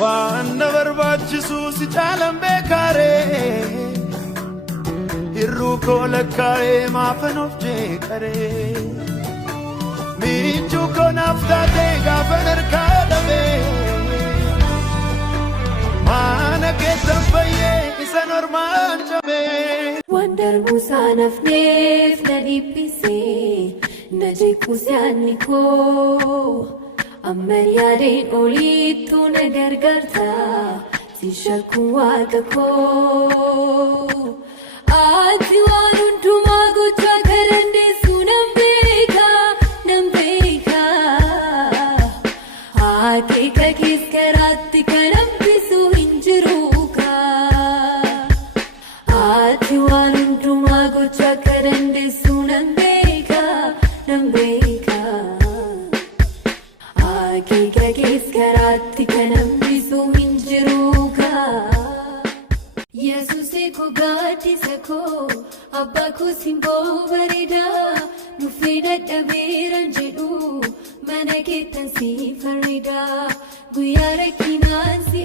Wanna barbaachisu si caalan beekare irruu koo lakkaa'ee maafan of jeeqare miichuu koo naaf taatee gaafan harkaa dhabee maana keessan fayyee isa normaan cabee Wandar Musaa nafneef na dhiphise na jeequs yaadni koo Amman yaadeen oliittu na gargaarta si shakku waaqa koo Ati waan hundumaa gochaa kan dandeessu nan beeka Akeeka kees karaatti kan hambisu hin jiru Ati waan hundumaa gochaa kan dandeessu nan beeka Akeeka kees karaatti kan hambisu hin jiru Yesuusee koo gaaddisa koo abbaa koo simboo bareedaa nuffee dadhabeeran jedhu mana keettan si farridaa guyyaa rakkinaan si